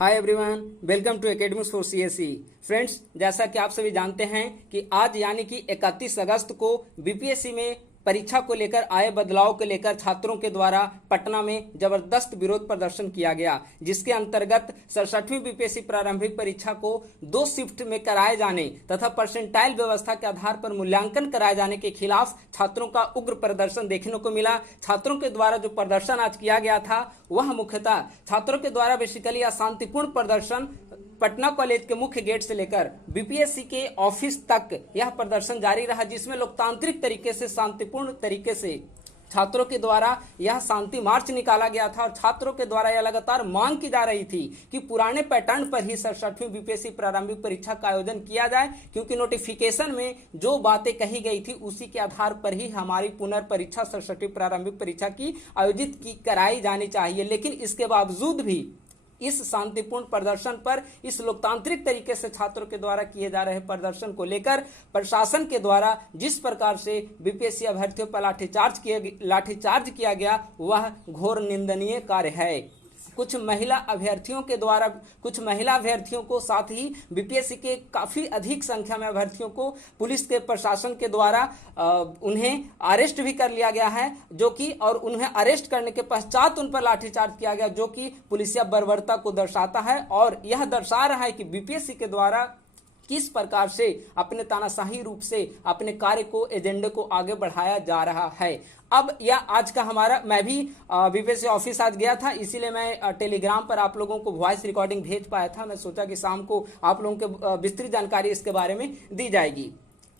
Hi everyone, welcome to academics for CSE. Friends, जैसा कि आप सभी जानते हैं कि आज यानी कि 31 अगस्त को बीपीएससी में परीक्षा को लेकर आए बदलाव को लेकर छात्रों के द्वारा पटना में जबरदस्त विरोध प्रदर्शन किया गया, जिसके अंतर्गत 67वीं बीपीएससी प्रारंभिक परीक्षा को 2 शिफ्ट में कराए जाने तथा परसेंटाइल व्यवस्था के आधार पर मूल्यांकन कराए जाने के खिलाफ छात्रों का उग्र प्रदर्शन देखने को मिला। छात्रों के द्वारा जो प्रदर्शन आज किया गया था वह मुख्यतः छात्रों के द्वारा बेसिकली अशांतिपूर्ण प्रदर्शन पटना कॉलेज के मुख्य गेट से लेकर बीपीएससी के ऑफिस तक यह प्रदर्शन जारी रहा, जिसमें लोकतांत्रिक तरीके से शांतिपूर्ण तरीके से छात्रों के द्वारा यह शांति मार्च निकाला गया था और छात्रों के द्वारा यह लगातार मांग की जा रही थी कि पुराने पैटर्न पर ही 67वीं बीपीएससी प्रारंभिक परीक्षा का आयोजन किया जाए, क्योंकि नोटिफिकेशन में जो बातें कही गई थी उसी के आधार पर ही हमारी पुनर्परीक्षा 67वीं प्रारंभिक परीक्षा की आयोजित कराई जानी चाहिए। लेकिन इसके बावजूद भी इस शांतिपूर्ण प्रदर्शन पर, इस लोकतांत्रिक तरीके से छात्रों के द्वारा किए जा रहे प्रदर्शन को लेकर प्रशासन के द्वारा जिस प्रकार से बीपीएससी अभ्यर्थियों पर लाठीचार्ज किया गया वह घोर निंदनीय कार्य है। कुछ महिला अभ्यर्थियों को, साथ ही बीपीएससी के काफी अधिक संख्या में अभ्यर्थियों को पुलिस के प्रशासन के द्वारा उन्हें अरेस्ट भी कर लिया गया है, जो कि और उन्हें अरेस्ट करने के पश्चात उन पर लाठीचार्ज किया गया, जो कि पुलिसिया बर्बरता को दर्शाता है और यह दर्शा रहा है कि बीपीएससी के द्वारा किस प्रकार से अपने तानाशाही रूप से अपने कार्य को, एजेंडे को आगे बढ़ाया जा रहा है। अब यह आज का मैं भी बीपीएससी ऑफिस आज गया था, इसीलिए मैं टेलीग्राम पर आप लोगों को वॉइस रिकॉर्डिंग भेज पाया था। मैं सोचा कि शाम को आप लोगों को विस्तृत जानकारी इसके बारे में दी जाएगी।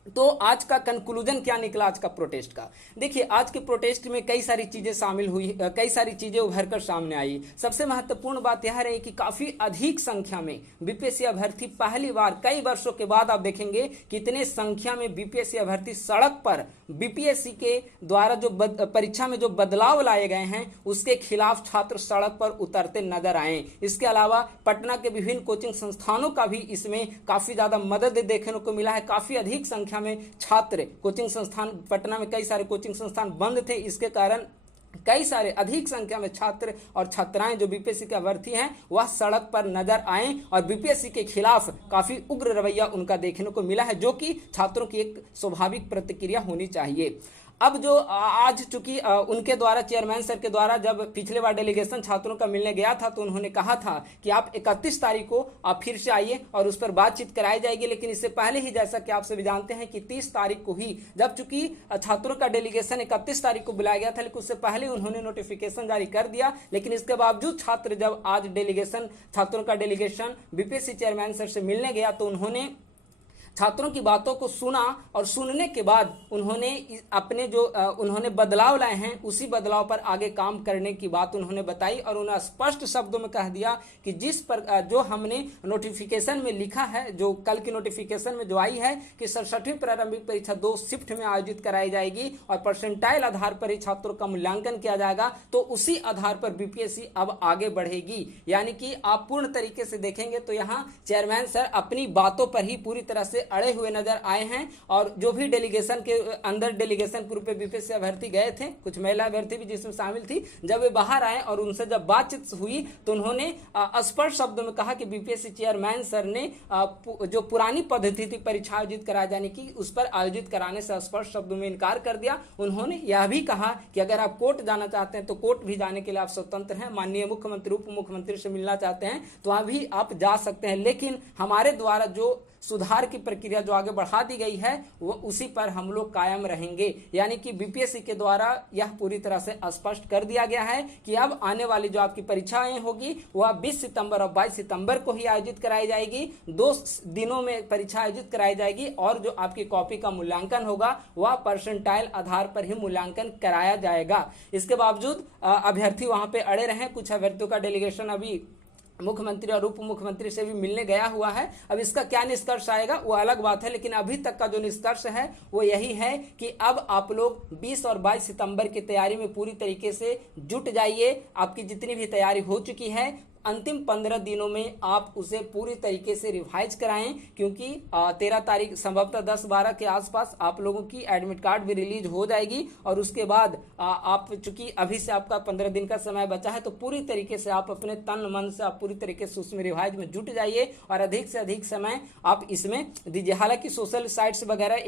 तो आज का कंक्लूजन क्या निकला आज का प्रोटेस्ट का? देखिए, आज के प्रोटेस्ट में कई सारी चीजें शामिल हुई, कई सारी चीजें उभर कर सामने आई। सबसे महत्वपूर्ण बात यह रही कि काफी अधिक संख्या में बीपीएससी अभ्यर्थी पहली बार कई वर्षों के बाद आप देखेंगे कितने संख्या में बीपीएससी अभ्यर्थी सड़क पर बीपीएससी के द्वारा जो परीक्षा में जो बदलाव लाए गए हैं उसके खिलाफ छात्र सड़क पर उतरते नजर आए। इसके अलावा पटना के विभिन्न कोचिंग संस्थानों का भी इसमें काफी ज्यादा मदद देखने को मिला है। काफी अधिक संख्या में छात्र कोचिंग संस्थान, पटना में कई सारे कोचिंग संस्थान बंद थे, इसके कारण कई सारे अधिक संख्या में छात्र और छात्राएं जो बीपीएससी के अभ्यर्थी हैं वह सड़क पर नजर आए और बीपीएससी के खिलाफ काफी उग्र रवैया उनका देखने को मिला है, जो कि छात्रों की एक स्वाभाविक प्रतिक्रिया होनी चाहिए। अब जो आज चूंकि उनके द्वारा चेयरमैन सर के द्वारा जब पिछले बार डेलीगेशन छात्रों का मिलने गया था तो उन्होंने कहा था कि आप 31 तारीख को आप फिर से आइए और उस पर बातचीत कराई जाएगी। लेकिन इससे पहले ही, जैसा कि आप सभी जानते हैं कि 30 तारीख को ही, जब चूंकि छात्रों का डेलीगेशन 31 तारीख को बुलाया गया था, लेकिन उससे पहले उन्होंने नोटिफिकेशन जारी कर दिया। लेकिन इसके बावजूद छात्र जब आज छात्रों का डेलीगेशन बीपीएससी चेयरमैन सर से मिलने गया तो उन्होंने छात्रों की बातों को सुना और सुनने के बाद उन्होंने अपने जो उन्होंने बदलाव लाए हैं उसी बदलाव पर आगे काम करने की बात उन्होंने बताई और उन्होंने स्पष्ट शब्दों में कह दिया कि जो हमने नोटिफिकेशन में लिखा है, जो कल की नोटिफिकेशन में जो आई है कि 67वीं प्रारंभिक परीक्षा 2 शिफ्ट में आयोजित कराई जाएगी और परसेंटाइल आधार पर ही छात्रों का मूल्यांकन किया जाएगा, तो उसी आधार पर बीपीएससी अब आगे बढ़ेगी। यानी कि आप पूर्ण तरीके से देखेंगे तो यहाँ चेयरमैन सर अपनी बातों पर ही पूरी तरह से अड़े हुए नजर आए हैं और जो भी डेलीगेशन के अंदर डेलीगेशन ग्रुप पे बीपीएससी अभ्यर्थी गए थे, कुछ महिला अभ्यर्थी भी जिसमें शामिल थी, जब वे बाहर आए और उनसे जब बातचीत हुई तो उन्होंने स्पष्ट शब्दों में कहा कि बीपीएससी चेयरमैन सर ने जो पुरानी पद्धति थी परीक्षा आयोजित कराए जाने की, उस पर आयोजित कराने से स्पष्ट शब्दों में इनकार कर दिया। उन्होंने यह भी कहा कि अगर आप कोर्ट जाना चाहते हैं तो कोर्ट भी जाने के लिए आप स्वतंत्र हैं, माननीय मुख्यमंत्री, उप मुख्यमंत्री से मिलना चाहते हैं तो अभी आप जा सकते हैं, लेकिन हमारे द्वारा जो सुधार की प्रक्रिया जो आगे बढ़ा दी गई है वो उसी पर हम लोग कायम रहेंगे। यानी कि बीपीएससी के द्वारा यह पूरी तरह से स्पष्ट कर दिया गया है कि अब आने वाली जो आपकी परीक्षाएं होगी वह 20 सितंबर और 22 सितंबर को ही आयोजित कराई जाएगी। 2 दिनों में परीक्षा आयोजित कराई जाएगी और जो आपकी कॉपी का मूल्यांकन होगा वह परसेंटाइल आधार पर ही मूल्यांकन कराया जाएगा। इसके बावजूद अभ्यर्थी वहां पे अड़े रहे। कुछ अभ्यर्थियों का डेलीगेशन अभी मुख्यमंत्री और उप मुख्यमंत्री से भी मिलने गया हुआ है। अब इसका क्या निष्कर्ष आएगा वो अलग बात है, लेकिन अभी तक का जो निष्कर्ष है वो यही है कि अब आप लोग 20 और 22 सितंबर की तैयारी में पूरी तरीके से जुट जाइए। आपकी जितनी भी तैयारी हो चुकी है अंतिम 15 दिनों में आप उसे पूरी तरीके से रिवाइज कराएं, क्योंकि 13 तारीख संभवतः 10-12 के आसपास आप लोगों की एडमिट कार्ड भी रिलीज हो जाएगी। और उसके बाद आप चूंकि अभी से आपका 15 दिन का समय बचा है, तो पूरी तरीके से आप अपने तन मन से आप पूरी तरीके से उसमें रिवाइज में जुट जाइए और अधिक से अधिक समय आप इसमें दीजिए। हालांकि सोशल साइट्स वगैरह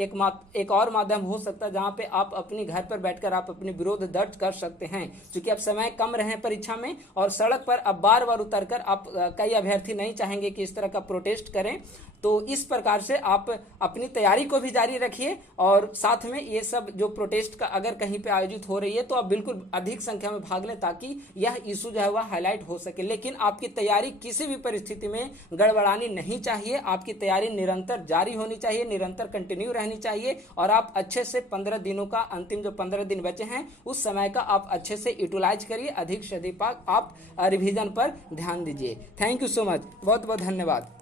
एक और माध्यम हो सकता है जहां पे आप अपने घर पर बैठकर आप अपने विरोध दर्ज कर सकते हैं। क्योंकि अब समय कम रहे परीक्षा में और सड़क पर अब बार बार उतरकर आप कई अभ्यर्थी नहीं चाहेंगे कि इस तरह का प्रोटेस्ट करें, तो इस प्रकार से आप अपनी तैयारी को भी जारी रखिए। और साथ में ये सब जो प्रोटेस्ट का अगर कहीं पे आयोजित हो रही है तो आप बिल्कुल अधिक संख्या में भाग लें, ताकि यह इशू जो है वह हाईलाइट हो सके। लेकिन आपकी तैयारी किसी भी परिस्थिति में गड़बड़ानी नहीं चाहिए। आपकी तैयारी निरंतर जारी होनी चाहिए, निरंतर कंटिन्यू रहनी चाहिए। और आप अच्छे से 15 दिनों का, अंतिम जो 15 दिन बचे हैं उस समय का आप अच्छे से यूटिलाइज करिए। अधिक से अधिक आप रिवीजन पर ध्यान दीजिए। थैंक यू सो मच, बहुत बहुत धन्यवाद।